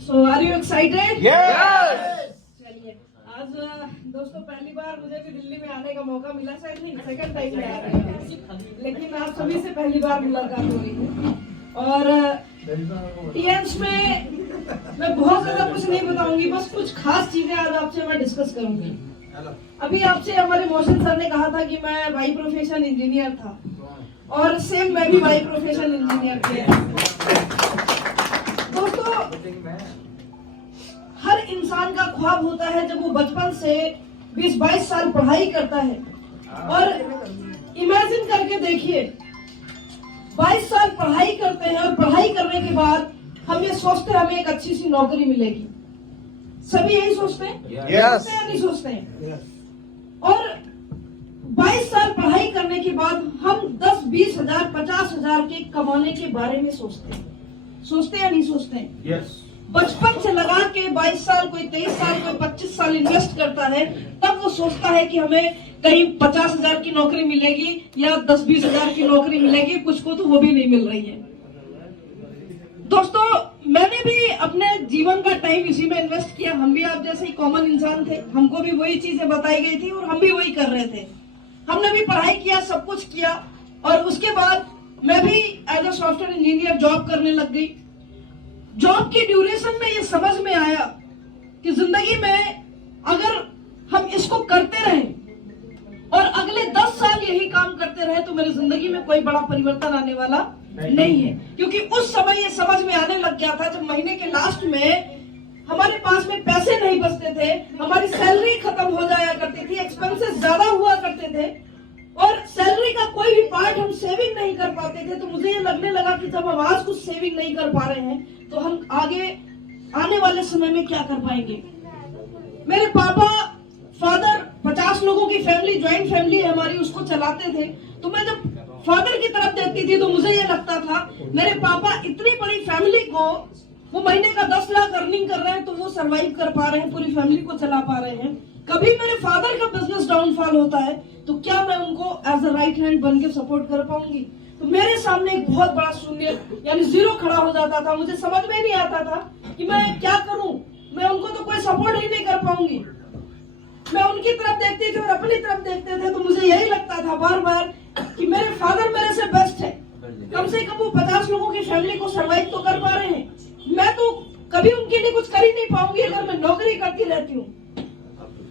So are you excited? Yes. चलिए आज दोस्तों पहली बार मुझे भी दिल्ली में आने का मौका मिला, शायद नहीं सेकंड टाइम में आ रही हूँ, लेकिन आप सभी से पहली बार मुलाकात हो रही है। और टीएंस में मैं बहुत ज्यादा कुछ नहीं बताऊंगी, बस कुछ खास चीजें आज आपसे मैं डिस्कस करूंगी। अभी आपसे हमारे मोशन सर ने कहा था कि मैं बाई प्रोफेशन इंजीनियर था, और सेम मैं भी बाई प्रोफेशन इंजीनियर थी। दोस्तों हर इंसान का ख्वाब होता है जब वो बचपन से 20-22 साल पढ़ाई करता है, और इमेजिन करके देखिए 22 साल पढ़ाई करते हैं और पढ़ाई करने के बाद हम ये सोचते हैं हमें एक अच्छी सी नौकरी मिलेगी। सभी यही सोचते हैं? Yes. सोचते हैं या नहीं सोचते हैं? और 22 साल पढ़ाई करने के बाद हम 10-20 हजार 50 हजार के कमाने के बारे में सोचते हैं। सोचते हैं या नहीं सोचते हैं? Yes. बचपन से लगा के 22 साल, कोई 23 साल, कोई 25 साल इन्वेस्ट करता है, तब वो सोचता है कि हमें कहीं 50 हजार की नौकरी मिलेगी या 10-20 हजार की नौकरी मिलेगी। कुछ को तो वो भी नहीं मिल रही है। दोस्तों मैंने भी अपने जीवन का टाइम इसी में इन्वेस्ट किया। हम भी आप जैसे ही कॉमन इंसान थे, हमको भी वही चीजें बताई गई थी और हम भी वही कर रहे थे। हमने भी पढ़ाई किया, सब कुछ किया, और उसके बाद मैं भी as a software engineer job करने लग गई। जॉब की ड्यूरेशन में ये समझ में आया कि जिंदगी में अगर हम इसको करते रहें और अगले 10 साल यही काम करते रहे तो मेरी जिंदगी में कोई बड़ा परिवर्तन आने वाला नहीं है। क्योंकि उस समय ये समझ में आने लग गया था जब महीने के लास्ट में हमारे पास में पैसे नहीं बचते थे, हमारी सैलरी खत्म हो जाया करती थी, एक्सपेंसेस ज्यादा हुआ करते थे, और सैलरी का कोई भी पार्ट हम सेविंग नहीं कर पाते थे। तो मुझे ये लगने लगा कि जब हम आज कुछ सेविंग नहीं कर पा रहे हैं तो हम आगे आने वाले समय में क्या कर पाएंगे। मेरे पापा फादर 50 लोगों की फैमिली, ज्वाइंट फैमिली हमारी, उसको चलाते थे। तो मैं जब फादर की तरफ देखती थी तो मुझे ये लगता था मेरे पापा इतनी बड़ी फैमिली को, वो महीने का 10 लाख अर्निंग कर रहे हैं तो वो सरवाइव कर पा रहे हैं, पूरी फैमिली को चला पा रहे हैं। कभी मेरे फादर का बिजनेस डाउनफॉल होता है तो क्या मैं उनको एज अ राइट हैंड बन के सपोर्ट कर पाऊंगी? तो मेरे सामने एक बहुत बड़ा शून्य यानी जीरो खड़ा हो जाता था। मुझे समझ में नहीं आता था कि मैं क्या करूं, मैं उनको तो कोई सपोर्ट ही नहीं कर पाऊंगी। मैं उनकी तरफ देखती थी और अपनी तरफ देखते थे, तो मुझे यही लगता था बार बार कि मेरे फादर मेरे से बेस्ट है, कम से कम वो 50 लोगों की फैमिली को सर्वाइव तो कर पा रहे हैं। मैं तो कभी उनके लिए कुछ कर ही नहीं पाऊंगी अगर मैं नौकरी करती रहती हूँ।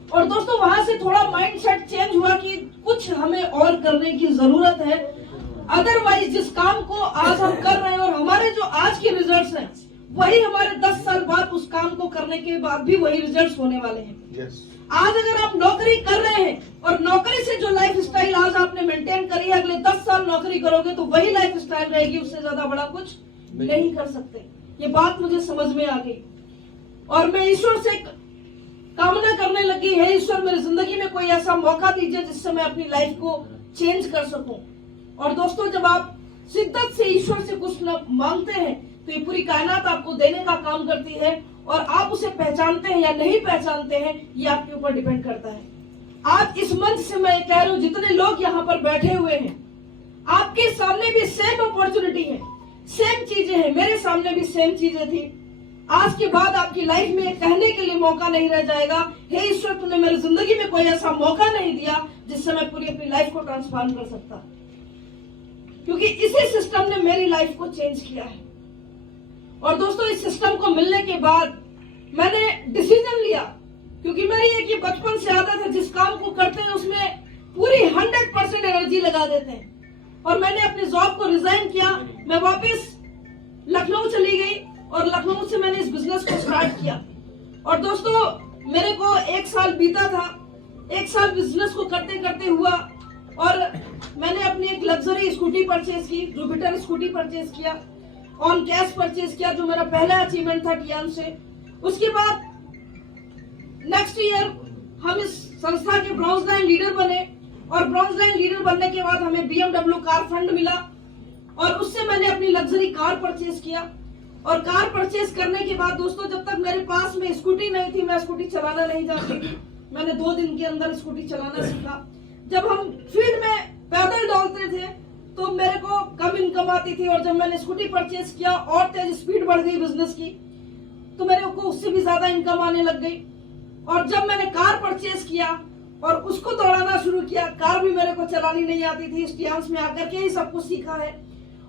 और दोस्तों वहां से थोड़ा माइंडसेट चेंज हुआ कि कुछ हमें और करने की जरूरत है, अदरवाइज जिस काम को आज हम कर रहे हैं और हमारे जो आज के रिजल्ट्स हैं वही हमारे 10 साल बाद उस काम को करने के बाद भी वही रिजल्ट्स होने वाले हैं। Yes. आज अगर आप नौकरी कर रहे हैं और नौकरी से जो लाइफ स्टाइल आज आपने मेंटेन करी है, अगले 10 साल नौकरी करोगे तो वही लाइफ स्टाइल रहेगी, उससे ज्यादा बड़ा कुछ नहीं कर सकते। ये बात मुझे समझ में आ गई और मैं ईश्वर से कामना करने लगी, है ईश्वर मेरी जिंदगी में कोई ऐसा मौका दीजिए जिससे मैं अपनी लाइफ को चेंज कर सकूं। और दोस्तों जब आप शिद्दत से ईश्वर से कुछ मांगते हैं तो ये पूरी कायनात आपको देने का काम करती है, और आप उसे पहचानते हैं या नहीं पहचानते हैं ये आपके ऊपर डिपेंड करता है। आज इस मंच से मैं कह रही हूँ, जितने लोग यहाँ पर बैठे हुए हैं आपके सामने भी सेम अपॉर्चुनिटी है, सेम चीजें हैं, मेरे सामने भी सेम चीजें थी। आज के बाद आपकी लाइफ में कहने के लिए मौका नहीं रह जाएगा, हे ईश्वर तूने मेरी जिंदगी में कोई ऐसा मौका नहीं दिया जिससे मैं पूरी अपनी लाइफ को ट्रांसफॉर्म कर सकता, क्योंकि इसी सिस्टम ने मेरी लाइफ को चेंज किया है। और दोस्तों इस सिस्टम को मिलने के बाद मैंने डिसीजन लिया, क्योंकि मेरी एक ये बचपन से आदत है, जिस काम को करते हैं उसमें पूरी 100% एनर्जी लगा देते हैं। और मैंने अपने जॉब को रिजाइन किया, मैं वापस लखनऊ चली गई और लखनऊ से मैंने इस बिजनेस को स्टार्ट किया। और दोस्तों मेरे को 1 साल बीता था, 1 साल बिजनेस को करते करते हुआ, और मैंने अपनी एक लग्जरी स्कूटी परचेज की, जुपिटर स्कूटी परचेज किया, ऑन कैश परचेज किया, जो मेरा पहला अचीवमेंट था टीएम से। उसके बाद नेक्स्ट ईयर हम इस संस्था के ब्रॉन्ज लाइन लीडर बने, और ब्रॉन्ज लाइन लीडर बनने के बाद हमें BMW कार फंड मिला, और उससे मैंने अपनी लग्जरी कार परचेज किया। और कार परचेज करने के बाद दोस्तों जब तक मेरे पास में स्कूटी नहीं थी, मैं स्कूटी चलाना नहीं जानती थी, मैंने 2 दिन के अंदर स्कूटी चलाना सीखा। जब हम फील्ड में पैदल दौड़ते थे तो मेरे को कम इनकम आती थी, और जब मैंने स्कूटी परचेज किया और तेज स्पीड बढ़ गई बिजनेस की, तो मेरे को उससे भी ज्यादा इनकम आने लग गई। और जब मैंने कार परचेज किया और उसको दौड़ाना शुरू किया, कार भी मेरे को चलानी नहीं आती थी, इस टियांस में आकर के ही सब कुछ सीखा है।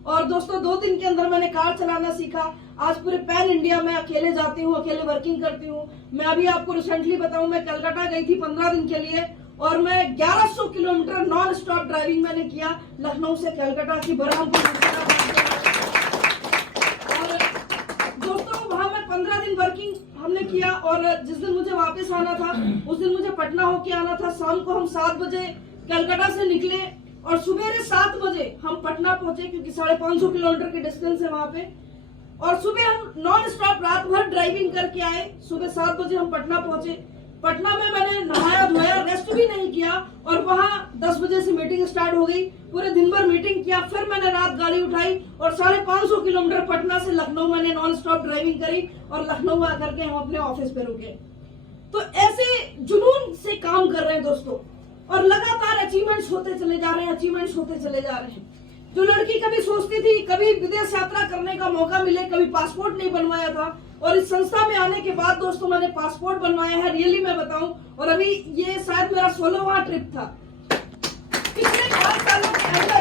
और दोस्तों 2 दिन के अंदर मैंने कार चलाना सीखा। आज पूरे पैन इंडिया में अकेले जाती हूँ, अकेले वर्किंग करती हूँ। मैं अभी आपको रिसेंटली बताऊं, मैं कलकत्ता गई थी 15 दिन के लिए और मैं 1100 किलोमीटर नॉन स्टॉप ड्राइविंग मैंने किया, लखनऊ से कलकत्ता की बरहमपुर। और दोस्तों वहां मैं 15 दिन वर्किंग हमने किया और जिस दिन मुझे वापस आना था उस दिन मुझे पटना होके आना था। शाम को हम 7 बजे कलकत्ता से निकले और सुबह 7 बजे हम पटना पहुंचे, क्योंकि 550 किलोमीटर की डिस्टेंस है वहां पे। और सुबह हम नॉन स्टॉप रात भर ड्राइविंग करके आए। सुबह 7 बजे हम पटना पहुंचे। पटना में मैंने नहाया धोया, रेस्ट भी नहीं किया और वहां 10 बजे से मीटिंग स्टार्ट हो गई। पूरे दिन भर मीटिंग किया, फिर मैंने रात गाड़ी उठाई और 550 किलोमीटर पटना से लखनऊ मैंने नॉन स्टॉप ड्राइविंग करी और लखनऊ आकर के हम अपने ऑफिस पे रुके। तो ऐसे जुनून से काम कर रहे हैं दोस्तों और लगातार अचीवमेंट्स होते चले जा रहे हैं, अचीवमेंट्स होते चले जा रहे हैं। जो लड़की कभी सोचती थी कभी विदेश यात्रा करने का मौका मिले, कभी पासपोर्ट नहीं बनवाया था, और इस संस्था में आने के बाद दोस्तों मैंने पासपोर्ट बनवाया है। रियली मैं बताऊं, और अभी ये शायद मेरा 16वां ट्रिप था। पिछले 5 सालों के अंदर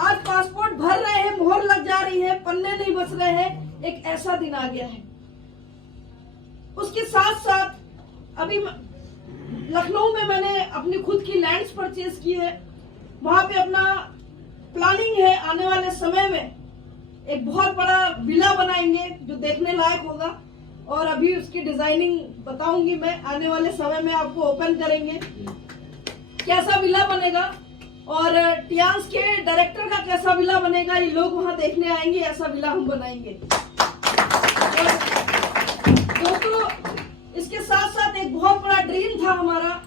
आज पासपोर्ट भर रहे हैं, मोहर लग जा रही है, पन्ने नहीं बच रहे हैं, एक ऐसा दिन आ गया है। उसके साथ साथ अभी लखनऊ में मैंने अपनी खुद की लैंड्स परचेज की है। वहां पे अपना प्लानिंग है आने वाले समय में एक बहुत बड़ा विला बनाएंगे जो देखने लायक होगा, और अभी उसकी डिजाइनिंग बताऊंगी मैं। आने वाले समय में आपको ओपन करेंगे कैसा विला बनेगा और टियांस के डायरेक्टर का कैसा विला बनेगा, ये लोग वहां देखने आएंगे, ऐसा विला हम बनाएंगे। दोस्तों इसके साथ साथ एक बहुत बड़ा ड्रीम था हमारा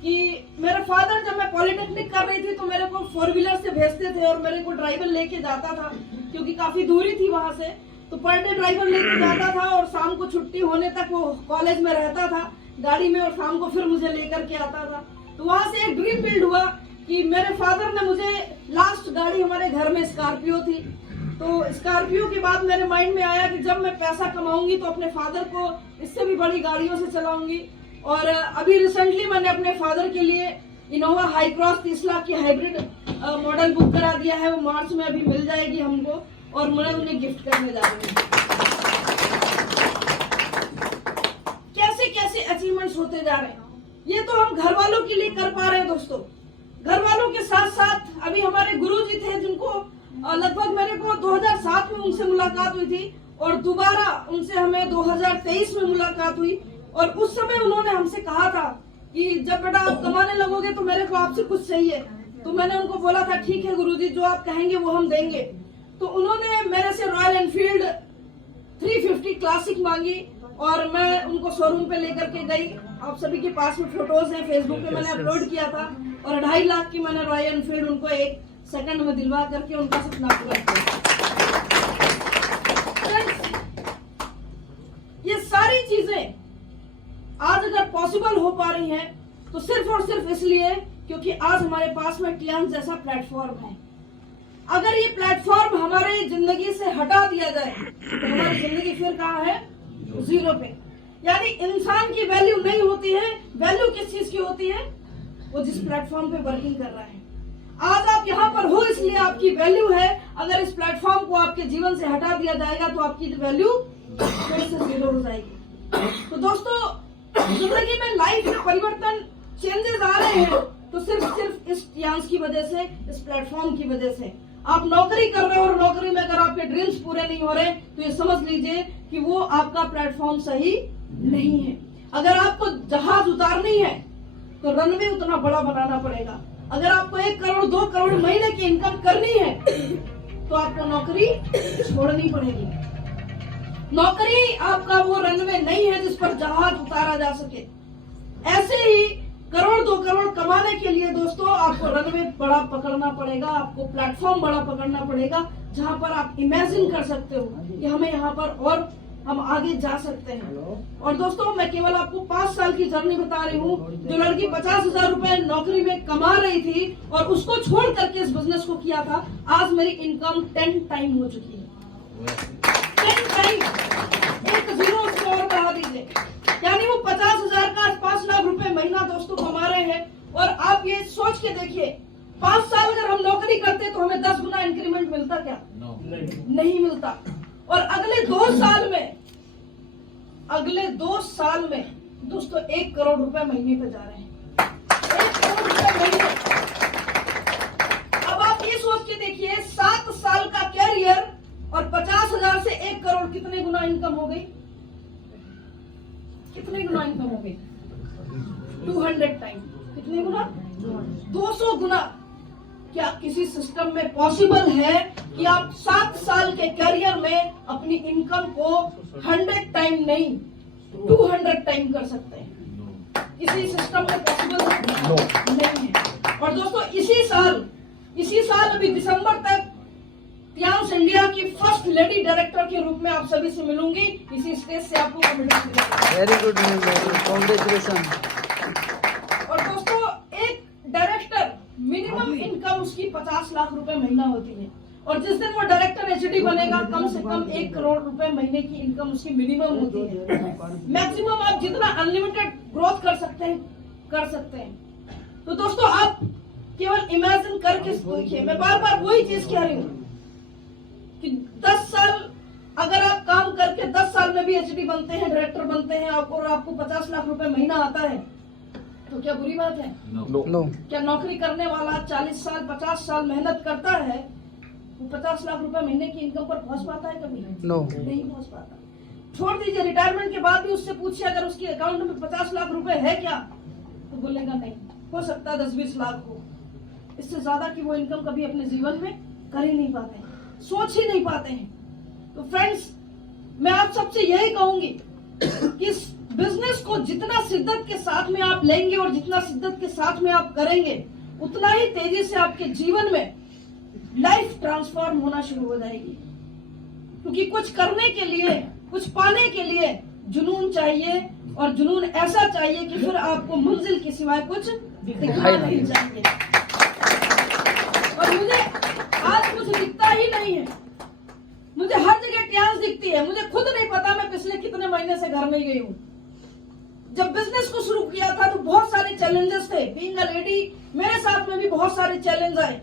कि मेरे फादर जब मैं पॉलिटेक्निक कर रही थी तो मेरे को 4 व्हीलर से भेजते थे और मेरे को ड्राइवर लेके जाता था, क्योंकि काफी दूरी थी वहां से। तो पर डे ड्राइवर लेके जाता था और शाम को छुट्टी होने तक वो कॉलेज में रहता था गाड़ी में और शाम को फिर मुझे लेकर के आता था। तो वहां से एक ड्रीम बिल्ड हुआ कि मेरे फादर ने मुझे, लास्ट गाड़ी हमारे घर में स्कॉर्पियो थी, तो स्कॉर्पियो के बाद मेरे माइंड में आया कि जब मैं पैसा कमाऊंगी तो अपने फादर को इससे भी बड़ी गाड़ियों से चलाऊंगी। और अभी रिसेंटली मैंने अपने फादर के लिए इनोवा हाई क्रॉस 30 लाख की हाइब्रिड मॉडल बुक करा दिया है। वो मार्च में अभी मिल जाएगी हमको और मैं उन्हें गिफ्ट करने जा रही हूँ। कैसे कैसे अचीवमेंट्स होते जा रहे हैं, ये तो हम घर वालों के लिए कर पा रहे हैं दोस्तों। घर वालों के साथ साथ अभी हमारे गुरुजी थे जिनको लगभग मेरे को 2007 में उनसे मुलाकात हुई थी और दोबारा उनसे हमें 2023 में मुलाकात हुई। और उस समय उन्होंने हमसे कहा था कि जब बेटा आप कमाने लगोगे तो मेरे को आपसे कुछ चाहिए। तो मैंने उनको बोला था ठीक है गुरुजी, जो आप कहेंगे वो हम देंगे। तो उन्होंने मेरे से रॉयल एनफील्ड 350 क्लासिक मांगी और मैं उनको शोरूम पे लेकर के गई। आप सभी के पास में फोटोज हैं, फेसबुक पे मैंने अपलोड किया था और 2.5 लाख की मैंने रॉयल एनफील्ड उनको 1 सेकंड में दिलवा करके उनका सपना पूरा किया। ये सारी चीजें आज अगर पॉसिबल हो पा रही हैं तो सिर्फ और सिर्फ इसलिए क्योंकि आज हमारे पास में टियांस जैसा प्लेटफॉर्म है। अगर ये प्लेटफॉर्म हमारे जिंदगी से हटा दिया जाए तो हमारी जिंदगी फिर कहाँ है, जीरो पे। यानी इंसान की वैल्यू नहीं होती है। वैल्यू किस चीज की होती है, वो जिस प्लेटफॉर्म पे वर्किंग कर रहा है। आज आप यहाँ पर हो इसलिए आपकी वैल्यू है। अगर इस प्लेटफॉर्म को आपके जीवन से हटा दिया जाएगा तो आपकी वैल्यू फिर से जीरो हो जाएगी। तो दोस्तों जिंदगी में लाइफ में परिवर्तन, चेंजेस आ रहे हैं तो सिर्फ इस टियांस की वजह से, इस प्लेटफॉर्म की वजह से। आप नौकरी कर रहे हो और नौकरी में अगर आपके ड्रीम्स पूरे नहीं हो रहे तो ये समझ लीजिए कि वो आपका प्लेटफॉर्म सही नहीं है। अगर आपको जहाज उतारनी है तो रनवे उतना बड़ा बनाना पड़ेगा। अगर आपको 1 करोड़ 2 करोड़ महीने की इनकम करनी है तो आपको नौकरी छोड़नी पड़ेगी। नौकरी आपका वो रनवे नहीं है जिस पर जहाज उतारा जा सके। ऐसे ही करोड़ 2 करोड़ कमाने के लिए दोस्तों आपको रनवे बड़ा पकड़ना पड़ेगा, आपको प्लेटफॉर्म बड़ा पकड़ना पड़ेगा जहां पर आप इमेजिन कर सकते हो कि हमें यहाँ पर और हम आगे जा सकते हैं। और दोस्तों मैं केवल आपको 5 साल की जर्नी बता रही हूँ। जो लड़की 50,000 रुपए नौकरी में कमा रही थी और उसको छोड़ करके इस बिजनेस को किया था, आज मेरी इनकम 10 टाइम हो चुकी है। 10 टाइम। एक और आप ये सोच के देखिए, 5 साल अगर हम नौकरी करते तो हमें 10 गुना इंक्रीमेंट मिलता क्या? नहीं मिलता। और अगले 2 साल में दोस्तों 1 करोड़ रुपए महीने पे जा रहे हैं। 1 करोड़ रुपए महीने। अब आप ये सोच के देखिए, 7 साल का कैरियर और 50,000 से 1 करोड़ कितने गुना इनकम हो गई? कितने गुना इनकम हो गई? 200 टाइम। कितने गुना? 200 गुना। क्या किसी सिस्टम में पॉसिबल है कि आप 7 साल के करियर में अपनी इनकम को 100 टाइम नहीं 200 टाइम कर सकते हैं? किसी सिस्टम में पॉसिबल है? नहीं है। और दोस्तों इसी साल अभी दिसंबर तक टियांस इंडिया की फर्स्ट लेडी डायरेक्टर के रूप में आप सभी से मिलूंगी। इसी स्टेज से आपको कमिटमेंट मिलेगा। Very good ma'am, congratulation. और दोस्तों एक डायरेक्टर मिनिमम इनकम उसकी 50 लाख रुपए महीना होती है, और जिस दिन वो डायरेक्टर एचडी बनेगा कम से कम 1 करोड़ रुपए महीने की इनकम उसकी मिनिमम होती है। मैक्सिमम आप जितना अनलिमिटेड ग्रोथ कर सकते हैं। तो दोस्तों आप केवल इमेजिन करके देखिए, मैं बार बार वही चीज कह रही हूँ कि 10 साल अगर आप काम करके 10 साल में भी एचडी बनते हैं, डायरेक्टर बनते हैं, और आपको 50 लाख रुपए महीना आता है, तो क्या बुरी बात है? नो। क्या नौकरी करने वाला 40 साल 50 साल मेहनत करता है, वो 50 लाख रुपए महीने की इनकम पर पहुंच पाता है कभी? नो। नहीं पहुंच पाता। छोड़ दीजिए, रिटायरमेंट के बाद भी उससे पूछिए अगर उसके अकाउंट में 50 लाख रुपए है क्या, तो बोलेगा नहीं। हो सकता है 10-20 लाख हो, इससे ज्यादा की वो इनकम कभी अपने जीवन में कर ही नहीं पाते हैं, सोच ही नहीं पाते हैं। तो फ्रेंड्स, मैं आप सबसे यही कहूंगी कि इस बिजनेस को जितना शिद्दत के साथ में आप लेंगे और जितना शिद्दत के साथ में आप करेंगे, उतना ही तेजी से आपके जीवन में लाइफ ट्रांसफॉर्म होना शुरू हो जाएगी। क्योंकि कुछ करने के लिए, कुछ पाने के लिए जुनून चाहिए, और जुनून ऐसा चाहिए कि फिर आपको मंजिल के सिवाय कुछ दिखना नहीं चाहिए। और मुझे आज कुछ दिखता ही नहीं है, मुझे हर जगह टियांस दिखती है। मुझे खुद नहीं पता मैं पिछले कितने महीने से घर नहीं गई हूँ। जब बिजनेस को शुरू किया था तो बहुत सारे चैलेंजेस थे। बीइंग अ लेडी मेरे साथ में भी बहुत सारे चैलेंज आए।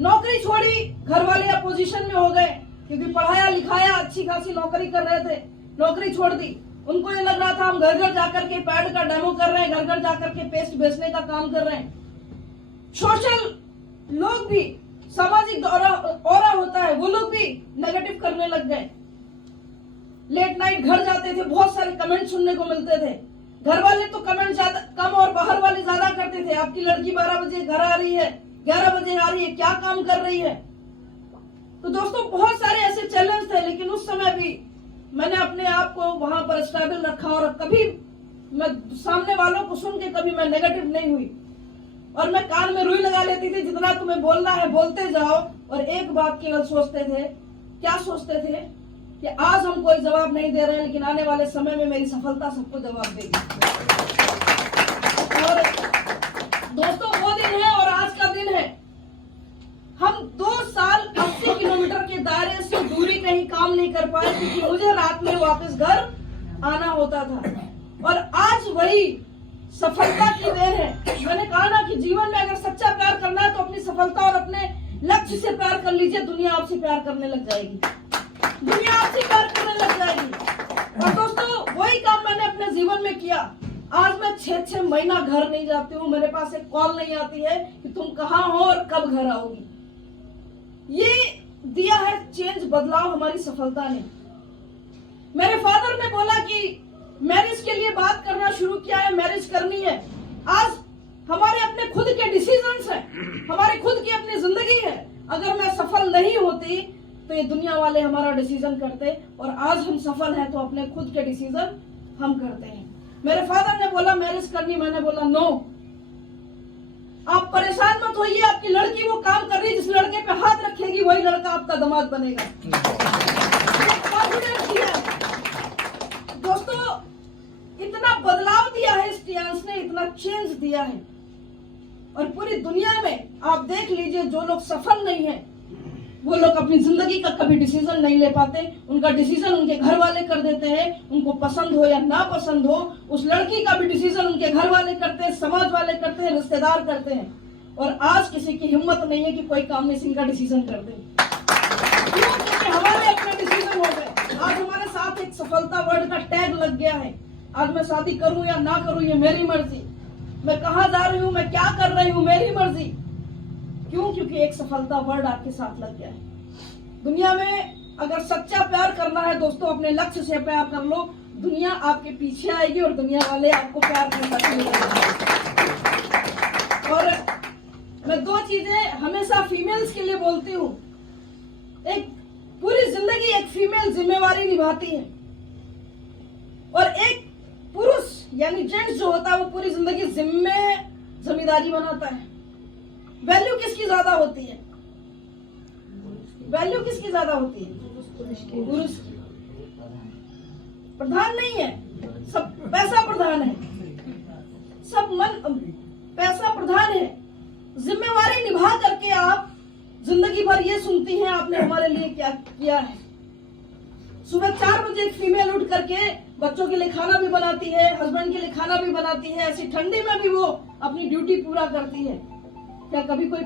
नौकरी छोड़ी, घर वाले अपोजिशन में हो गए, क्योंकि पढ़ाया लिखाया अच्छी खासी नौकरी कर रहे थे, नौकरी छोड़ दी। उनको ये लग रहा था हम घर घर जाकर के पैड का डेमो कर रहे हैं, घर घर जाकर के पेस्ट बेचने का काम कर रहे हैं। सोशल लोग भी, सामाजिक ऑरा होता है, वो लोग भी नेगेटिव करने लग गए। लेट नाइट घर जाते थे, बहुत सारे कमेंट सुनने को मिलते थे। घर वाले तो कमेंट ज्यादा कम और बाहर वाले ज्यादा करते थे। आपकी लड़की 12 बजे घर आ रही है, 11 बजे आ रही है, क्या काम कर रही है? तो दोस्तों बहुत सारे ऐसे चैलेंज थे, लेकिन उस समय भी मैंने अपने आप को वहां पर स्टेबल रखा, और कभी मैं सामने वालों को सुन के कभी मैं नेगेटिव नहीं हुई। और मैं कान में रुई लगा लेती थी, जितना तुम्हें बोलना है बोलते जाओ। और एक बात केवल सोचते थे, क्या सोचते थे कि आज हम कोई जवाब नहीं दे रहे हैं, लेकिन आने वाले समय में मेरी सफलता सबको जवाब देगी। और दोस्तों वो दिन है और आज का दिन है। हम 2 साल 80 किलोमीटर के दायरे से दूरी कहीं काम नहीं कर पाए, क्योंकि मुझे रात में वापस घर आना होता था। और आज वही सफलता की देर है। मैंने कहा ना कि जीवन में अगर सच्चा प्यार करना है तो अपनी सफलता और अपने लक्ष्य से प्यार कर लीजिए, दुनिया आपसे प्यार करने लग जाएगी, दुनिया आपसे प्यार करने लग जाएगी। और दोस्तों वही काम मैंने अपने जीवन में किया। आज मैं 6 महीना घर नहीं जाती हूँ, मेरे पास एक कॉल नहीं आती है कि तुम कहाँ हो और कब घर आओगी। ये दिया है चेंज, बदलाव हमारी सफलता ने। मेरे फादर ने बोला कि मैरिज के लिए बात करना शुरू किया है, मैरिज करनी है। आज हमारे अपने खुद के डिसीजंस हैं, हमारी खुद की अपनी जिंदगी है। अगर मैं सफल नहीं होती तो ये दुनिया वाले हमारा डिसीजन करते, और आज हम सफल हैं तो अपने खुद के डिसीजन हम करते हैं। मेरे फादर ने बोला मैरिज करनी, मैंने बोला नो। आप परेशान मत होइए, आपकी लड़की वो काम कर रही है, जिस लड़के पे हाथ रखेगी वही लड़का आपका दामाद बनेगा। कॉन्फिडेंस दिया है दोस्तों, इतना बदलाव दिया है इस टियांस ने, इतना चेंज दिया है। और पूरी दुनिया में आप देख लीजिए, जो लोग सफल नहीं है वो लोग अपनी जिंदगी का कभी डिसीजन नहीं ले पाते, उनका डिसीजन उनके घर वाले कर देते हैं। उनको पसंद हो या ना पसंद हो, उस लड़की का भी डिसीजन उनके घर वाले करते हैं, समाज वाले करते हैं, रिश्तेदार करते हैं। और आज किसी की हिम्मत नहीं है कि कोई कामनी सिंह का डिसीजन कर दे, क्यों? क्योंकि हमारे अपने डिसीजन हो गए। आज हमारे साथ एक सफलता वर्ड का टैग लग गया है। आज मैं शादी करूं या ना करूं ये मेरी मर्जी, मैं कहां जा रही हूं, मैं क्या कर रही हूं, मेरी मर्जी। क्यों? क्योंकि एक सफलता वर्ड आपके साथ लग गया है। दुनिया में अगर सच्चा प्यार करना है दोस्तों, अपने लक्ष्य से प्यार कर लो, दुनिया आपके पीछे आएगी और दुनिया वाले आपको प्यार करना शुरू करेंगे। और मैं दो चीजें हमेशा फीमेल्स के लिए बोलती हूँ। एक पूरी जिंदगी एक फीमेल जिम्मेवारी निभाती है और एक पुरुष यानी जेंट्स जो होता है वो पूरी जिंदगी जिम्मेदारी बनाता है। वैल्यू किसकी ज्यादा होती है? वैल्यू किसकी ज्यादा होती है? पुरुष की। प्रधान नहीं है, सब पैसा प्रधान है, सब मन पैसा प्रधान है। जिम्मेवारी निभा करके आप जिंदगी भर ये सुनती हैं आपने हमारे लिए क्या किया है। सुबह 4 बजे एक फीमेल उठ करके बच्चों के लिए खाना भी बनाती है, हस्बैंड के लिए खाना भी बनाती है, ऐसी ठंडी में भी वो अपनी ड्यूटी पूरा करती है। क्या कभी कोई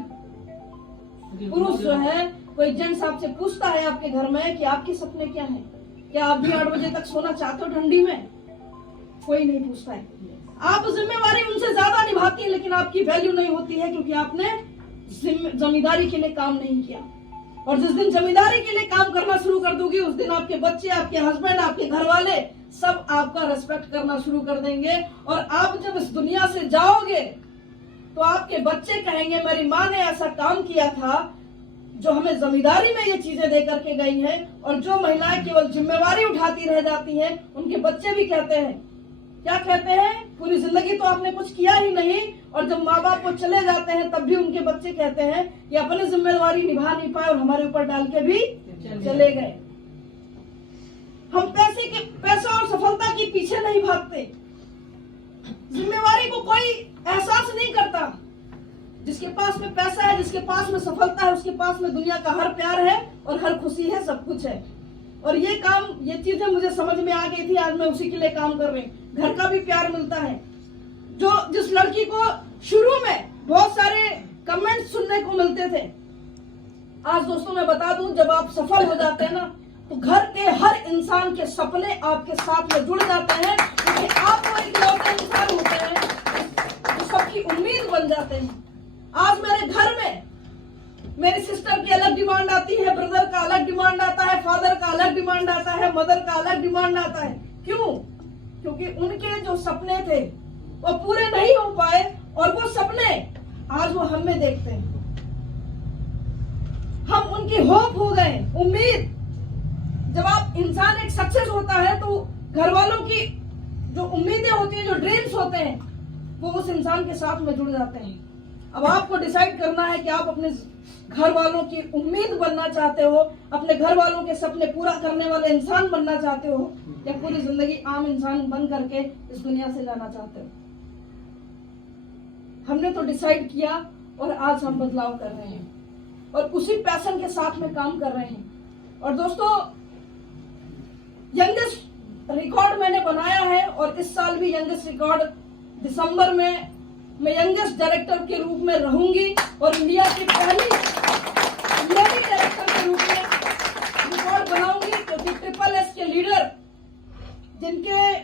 पुरुष जो है, कोई जेंट्स आपसे पूछता है आपके घर में कि आपके सपने क्या हैं? क्या आप भी 8 बजे तक सोना चाहते हो ठंडी में? कोई नहीं पूछता है। आप जिम्मेवारी उनसे ज्यादा निभाती है, लेकिन आपकी वैल्यू नहीं होती है क्योंकि आपने जमींदारी के लिए काम नहीं किया। और जिस दिन जमींदारी के लिए काम करना शुरू कर दोगी, उस दिन आपके बच्चे, आपके हस्बैंड, आपके घर वाले सब आपका रेस्पेक्ट करना शुरू कर देंगे। और आप जब इस दुनिया से जाओगे तो आपके बच्चे कहेंगे मेरी माँ ने ऐसा काम किया था जो हमें जमींदारी में ये चीजें दे करके गई है। और जो महिलाएं केवल जिम्मेवारी उठाती रह जाती हैं, उनके बच्चे भी कहते हैं, क्या कहते हैं, पूरी जिंदगी तो आपने कुछ किया ही नहीं। और जब माँ बाप को चले जाते हैं तब भी उनके बच्चे कहते हैं कि अपनी जिम्मेवारी निभा नहीं पाए और हमारे ऊपर डाल के भी चले गए। हम पैसा और सफलता के पीछे नहीं भागते। जिम्मेवारी को कोई एहसास नहीं करता। जिसके पास में पैसा है, जिसके पास में सफलता है, उसके पास में दुनिया का हर प्यार है और हर खुशी है, सब कुछ है। और ये चीजें मुझे समझ में आ गई थी, आज मैं उसी के लिए काम कर रही हूँ। घर का भी प्यार मिलता है। जिस लड़की को शुरू में बहुत सारे कमेंट सुनने को मिलते थे, आज दोस्तों मैं बता दूं, जब आप सफल हो जाते हैं ना, तो घर के हर इंसान के सपने आपके साथ में जुड़ जाते हैं, क्योंकि आप वो इकलौते इंसान होते हैं जो सबकी उम्मीद बन जाते हैं। आज मेरे घर में मेरी सिस्टर की अलग डिमांड आती है, ब्रदर का अलग डिमांड आता है, फादर का अलग डिमांड आता है, मदर का अलग डिमांड आता है। क्यों? क्योंकि उनके जो सपने थे वो पूरे नहीं हो पाए और वो सपने आज वो हम में देखते हैं। हम उनकी होप हो गए, उम्मीद। जब आप इंसान एक सक्सेस होता है तो घर वालों की जो उम्मीदें होती हैं, जो ड्रीम्स होते हैं, वो उस इंसान के साथ में जुड़ जाते हैं। अब आपको डिसाइड करना है कि आप अपने घर वालों की उम्मीद बनना चाहते हो, अपने घर वालों के सपने पूरा करने वाले इंसान बनना चाहते हो, या पूरी जिंदगी आम इंसान बन करके इस दुनिया से जाना चाहते हो। हमने तो डिसाइड किया और आज हम बदलाव कर रहे हैं और उसी पैशन के साथ में काम कर रहे हैं। और दोस्तों, यंगेस्ट रिकॉर्ड मैंने बनाया है और इस साल भी यंगेस्ट रिकॉर्ड दिसंबर में मैं यंगेस्ट डायरेक्टर के रूप में रहूंगी और इंडिया की पहली लेडी डायरेक्टर के रूप में रिकॉर्ड बनाऊंगी, क्योंकि SSS के लीडर, जिनके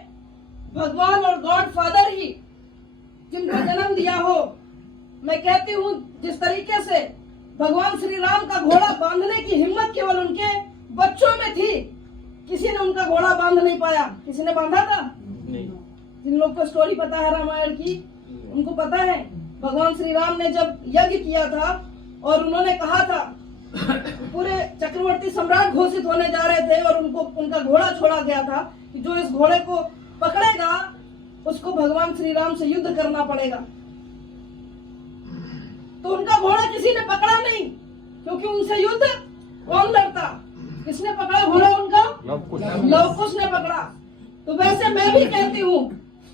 भगवान और गॉड फादर ही जिनको जन्म दिया हो, मैं कहती हूँ जिस तरीके से भगवान श्री राम का घोड़ा बांधने की हिम्मत केवल उनके बच्चों में थी, किसी ने उनका घोड़ा बांध नहीं पाया। किसी ने बांधा था? नहीं। जिन लोग को स्टोरी पता है रामायण की, उनको पता है भगवान श्री राम ने जब यज्ञ किया था और उन्होंने कहा था, पूरे चक्रवर्ती सम्राट घोषित होने जा रहे थे और उनका घोड़ा छोड़ा गया था कि जो इस घोड़े को पकड़ेगा उसको भगवान श्री राम से युद्ध करना पड़ेगा। तो उनका घोड़ा किसी ने पकड़ा नहीं, क्योंकि उनसे युद्ध कौन लड़ता? किसने पकड़ा घोड़ा उनका? लव कुश ने पकड़ा। तो वैसे मैं भी कहती हूँ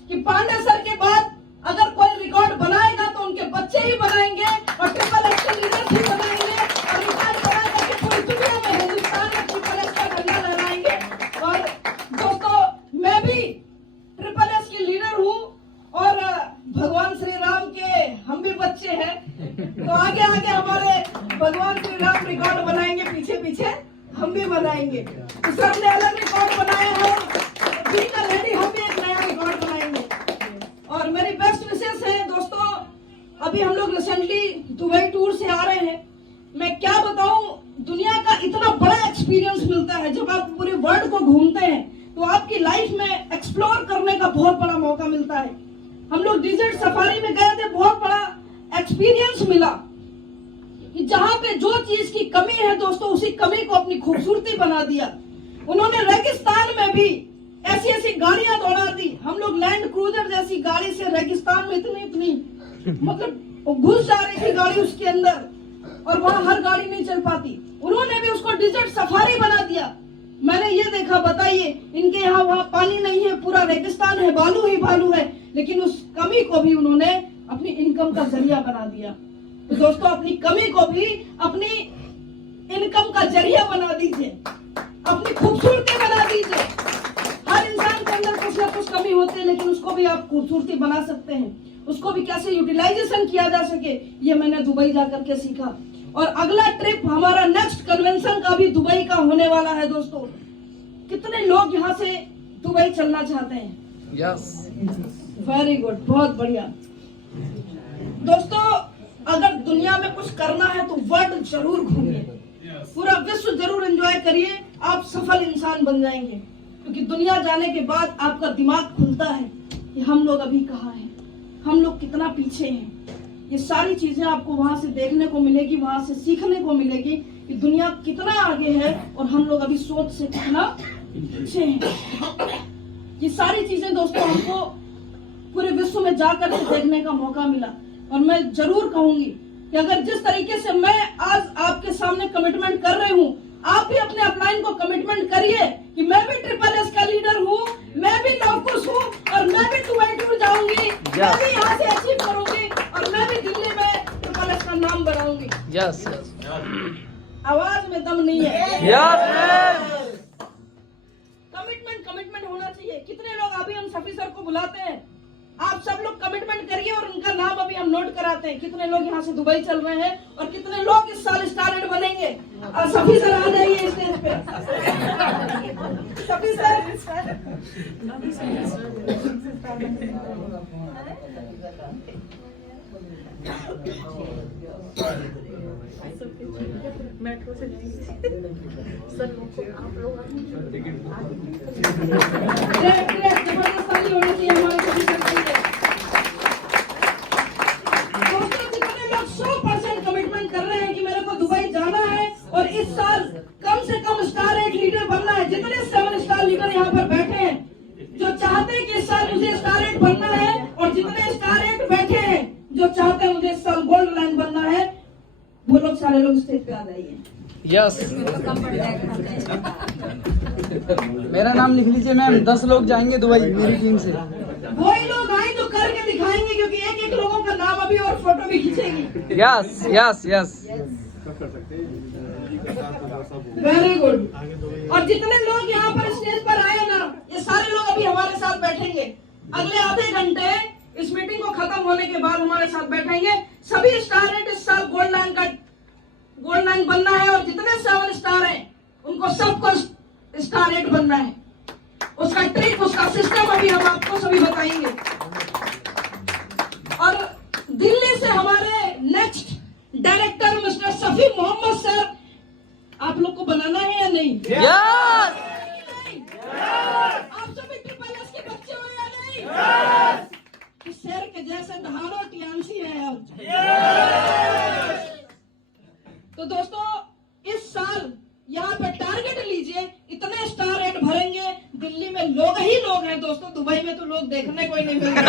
कि पांडे सर के बाद अगर कोई रिकॉर्ड बनाएगा तो उनके बच्चे ही बनाएंगे और SSS के लीडर्स ही बनाएंगे और रिकॉर्ड बनाएगा कि पूरी तो सर ने अलग रिकॉर्ड बनाया है, बीइंग अ लेडी हम भी एक नया रिकॉर्ड बनाएंगे। और मेरी बेस्ट विशेष है दोस्तों, अभी हम लोग रिसेंटली दुबई टूर से आ रहे हैं। मैं क्या बताऊं, दुनिया का इतना बड़ा एक्सपीरियंस मिलता है जब आप पूरे वर्ल्ड को घूमते हैं, तो आपकी लाइफ में एक्सप्लोर करने का बहुत बड़ा मौका मिलता है। हम लोग डिजर्ट सफारी में गए थे, बहुत बड़ा एक्सपीरियंस मिला कि जहां पे जो चीज की कमी है दोस्तों, उसी कमी को अपनी खूबसूरती बना दिया। उन्होंने रेगिस्तान में भी ऐसी ऐसी गाड़ियां दौड़ा दी। हम लोग लैंड क्रूजर जैसी गाड़ी से रेगिस्तान में इतनी मतलब घुस जा रही थी गाड़ी उसके अंदर, और वहां हर गाड़ी नहीं चल पाती। उन्होंने भी उसको डिजर्ट सफारी बना दिया। मैंने ये देखा, बताइए, इनके यहाँ वहाँ पानी नहीं है, पूरा रेगिस्तान है, बालू ही बालू है, लेकिन उस कमी को भी उन्होंने अपनी इनकम का जरिया बना दिया। तो दोस्तों, अपनी कमी को भी अपनी इनकम का जरिया बना दीजिए, अपनी खूबसूरती बना दीजिए। हर इंसान के अंदर कुछ ना कुछ कमी होती है, लेकिन उसको भी आप खूबसूरती बना सकते हैं। उसको भी कैसे यूटिलाइजेशन किया जा सके, ये मैंने दुबई जाकर के सीखा। और अगला ट्रिप हमारा नेक्स्ट कन्वेंशन का भी दुबई का होने वाला है दोस्तों। कितने लोग यहाँ से दुबई चलना चाहते हैं? यस, वेरी गुड, बहुत बढ़िया। दोस्तों, अगर दुनिया में कुछ करना है तो वर्ल्ड जरूर घूमिए, पूरा विश्व जरूर एंजॉय करिए, आप सफल इंसान बन जाएंगे। क्योंकि दुनिया जाने के बाद आपका दिमाग खुलता है कि हम लोग अभी कहाँ हैं, हम लोग कितना पीछे हैं। ये सारी चीजें आपको वहां से देखने को मिलेगी, वहां से सीखने को मिलेगी कि दुनिया कितना आगे है और हम लोग अभी सोच से कितना पीछे हैं। ये सारी चीजें दोस्तों हमको पूरे विश्व में जाकर के देखने का मौका मिला। और मैं जरूर कहूंगी कि अगर जिस तरीके से मैं आज आपके सामने कमिटमेंट कर रही हूँ, आप भी अपने अपलाइन को कमिटमेंट करिए कि मैं भी SSS का लीडर हूँ, मैं भी नौकुश हूँ, और मैं भी दुबई टूर जाऊंगी, मैं भी यहाँ से अचीव करूंगी, और मैं भी दिल्ली में SSS का नाम बनाऊंगी। यस, आवाज में दम नहीं है। यस, कमिटमेंट होना चाहिए। कितने लोग अभी हम सफी सर को बुलाते हैं, आप सब लोग कमिटमेंट करिए और उनका नाम अभी हम नोट कराते हैं। कितने लोग यहाँ से दुबई चल रहे हैं और कितने लोग इस साल स्टार बनेंगे। सफी सर आ जाइए स्टेज पे। सफी सर, मेट्रो से सर आप लोग जबरदस्त ताली होनी चाहिए हमारे सभी सर के लिए। दोस्तों, कितने लोग 100% कमिटमेंट कर रहे हैं कि मेरे को दुबई जाना है और इस साल कम से कम स्टार 8 लीडर बनना है। जितने 7 स्टार लीडर यहाँ पर बैठे हैं, जो चाहते हैं कि इस साल मुझे स्टार 8 बनना है, और जितने स्टार 8 बैठे हैं जो चाहते हैं मुझे इस साल गोल्ड लाइन बनना है, वो लोग सारे लोग स्टेज पे आ जाइए। यस। मेरा नाम लिख लीजिए मैम, 10 लोग जाएंगे दुबई मेरी टीम से। वही लोग आए जो करके दिखाएंगे, क्योंकि एक एक लोगों का नाम अभी और फोटो भी खींचेगी। Yes yes yes, very good. और जितने लोग यहाँ पर स्टेज पर आए ना, ये सारे लोग अभी हमारे साथ बैठेंगे। अगले आधे घंटे इस मीटिंग को खत्म होने के बाद हमारे साथ बैठेंगे। सभी स्टार 8 इस साल गोल्ड लाइन बनना है, और जितने 7 स्टार हैं उनको सबको स्टार 8 बनना है। उसका ट्रिक, उसका सिस्टम अभी हम आपको सभी बताएंगे। और दिल्ली से हमारे next director mister Safi Mohammed sir, आप लोग को बनाना है या नहीं? यस। आप सभी SSS के बच्चे हो या नहीं? कि शेर के जैसे दहाड़ो टियांसी है अब। तो दोस्तों, इस साल यहाँ पे टारगेट लीजिए, इतने स्टार 8 भरेंगे। दिल्ली में लोग ही लोग हैं दोस्तों, दुबई में तो लोग देखने को ही नहीं मिल रहे।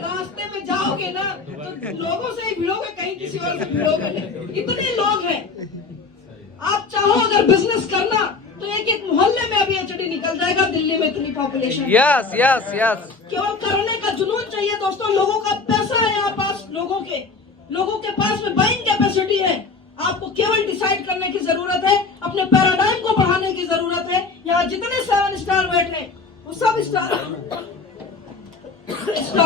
रास्ते में जाओगे ना तो लोगों से ही भिड़ोगे, कहीं किसी और से भिड़ोगे नहीं। इतने लोग हैं। आप चाहो अगर बिजनेस करना तो एक एक मोहल्ले में अभी HD निकल जाएगा, दिल्ली में इतनी पॉपुलेशन। यस यस यस, केवल करने का जुनून चाहिए दोस्तों। लोगों का पैसा है यहाँ पास, लोगों के पास में बाइंग कैपेसिटी है। आपको केवल डिसाइड करने की जरूरत है, अपने पैराडाइम को बढ़ाने की जरूरत है। यहाँ जितने 7 स्टार बैठे वो सब स्टार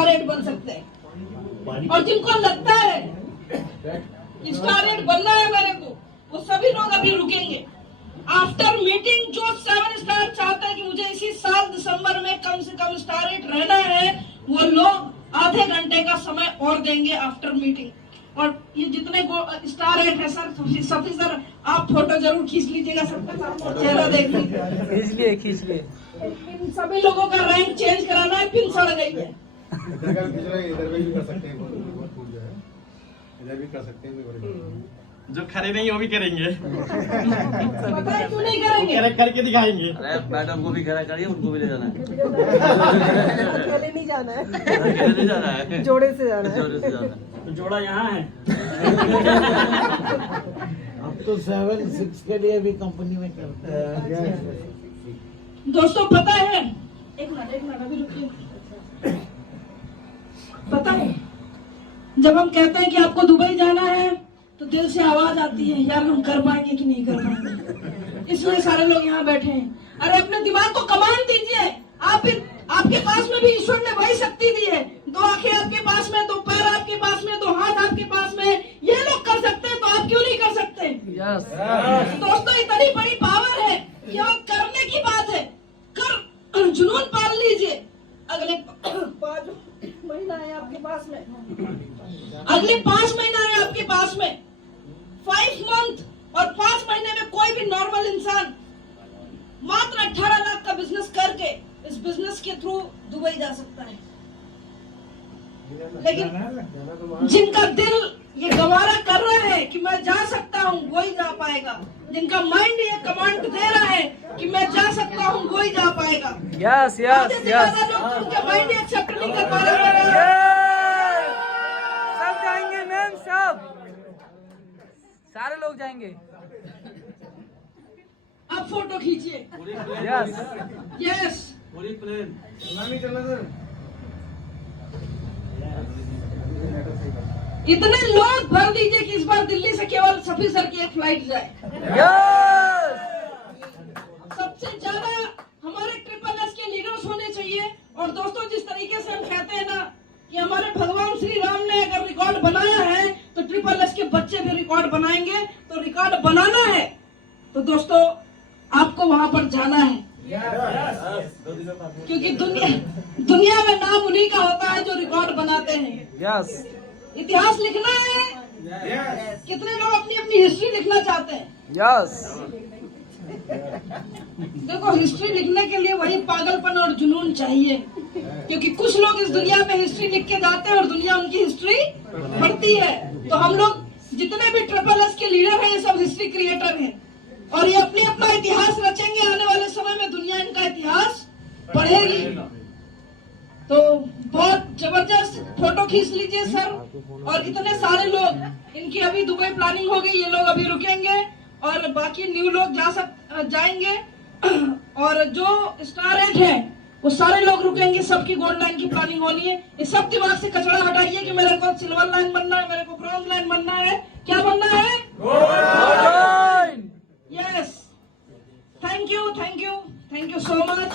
8 बन सकते हैं। और जिनको लगता है स्टार 8 बनना है मेरे को, वो सभी लोग अभी रुकेंगे। आफ्टर मीटिंग जो 7 स्टार चाहते हैं कि मुझे इसी साल दिसंबर में कम से कम स्टार रेट रहना है, वो लोग आधे घंटे का समय और देंगे आफ्टर मीटिंग। और ये जितने स्टार रेट है सर, सफी सर आप फोटो जरूर खींच लीजिएगा, सबका चेहरा देख लीजिए, खींच लिए। इन सभी लोगों का रैंक चेंज कराना है, पिन सड़ गई है। इधर भी कर सकते हैं, इधर भी कर सकते हैं। जो खड़े नहीं वो भी करेंगे। पता है क्यों नहीं करेंगे? करके दिखाएंगे। अरे मैडम को भी खड़ा करिए, उनको भी ले जाना है। अकेले नहीं जाना है, अकेले नहीं जाना है, जोड़े से जाना है। जोड़े से जाना है। तो जोड़ा यहाँ है। अब तो 7-6 के लिए भी कंपनी में करते हैं। दोस्तों पता है, एक मिनट अभी रुकिए। पता है जब हम कहते हैं कि आपको दुबई जाना है तो दिल से आवाज आती है, यार हम कर पाएंगे कि नहीं कर पाएंगे। इसलिए सारे लोग यहाँ बैठे हैं। अरे अपने दिमाग को कमांड दीजिए। आपके पास में भी ईश्वर ने वही शक्ति दी है। 2 आंखें आपके पास में, 2 पैर आपके पास में, 2 हाथ आपके पास में। ये लोग कर सकते हैं तो आप क्यों नहीं कर सकते? दोस्तों इतनी बड़ी पावर है कि वो करने की बात है। कर जुनून पाल लीजिए। अगले 5 महीना है आपके पास में, अगले 5 महीना है आपके पास में, 5 मंथ, और 5 महीने में कोई भी नॉर्मल इंसान मात्र 18 लाख का बिजनेस करके इस बिजनेस के थ्रू दुबई जा सकता है। लेकिन जिनका दिल ये गवारा कर रहा है कि मैं जा सकता हूँ, वही जा पाएगा। जिनका माइंड ये कमांड दे रहा है कि मैं जा सकता हूँ, वही जा पाएगा। यस यस यस, लोग उनके माइंड एक्सेप्ट नहीं कर पा रहे। सब जाएंगे मैम, सब सारे लोग जाएंगे। आप फोटो खींचिए। यस यस, पूरी प्लेन। इतने लोग भर दीजिए कि इस बार दिल्ली से केवल सफी सर की एक फ्लाइट जाए। सबसे ज्यादा हमारे SSS के लीडर्स होने चाहिए। और दोस्तों जिस तरीके से हम कहते हैं ना कि हमारे भगवान श्री राम ने अगर रिकॉर्ड बनाया है तो SSS के बच्चे भी रिकॉर्ड बनाएंगे। तो रिकॉर्ड बनाना है तो दोस्तों आपको वहां पर जाना है। क्योंकि दुनिया में नाम उन्हीं का होता है जो रिकॉर्ड बनाते हैं। यस, इतिहास लिखना है। कितने लोग अपनी अपनी हिस्ट्री लिखना चाहते हैं? यस। देखो हिस्ट्री लिखने के लिए वही पागलपन और जुनून चाहिए। क्योंकि कुछ लोग इस दुनिया में हिस्ट्री लिख के जाते हैं और दुनिया उनकी हिस्ट्री पढ़ती है। तो हम लोग जितने भी SSS के लीडर हैं ये सब हिस्ट्री क्रिएटर हैं और ये अपना इतिहास रचेंगे। आने वाले समय में दुनिया इनका इतिहास पढ़ेगी। तो बहुत जबरदस्त फोटो खींच लीजिए सर। और इतने सारे लोग, इनकी अभी दुबई प्लानिंग हो गई, ये लोग अभी रुकेंगे और बाकी न्यू लोग जाएंगे। और जो स्टार रेट है वो सारे लोग रुकेंगे। सबकी गोल्ड लाइन की प्लानिंग होनी है। इस सब दिमाग से कचरा हटाइए कि मेरे को सिल्वर लाइन बनना है, मेरे को ब्रॉन्ज लाइन बनना है। क्या बनना है? Yes. Thank you so much.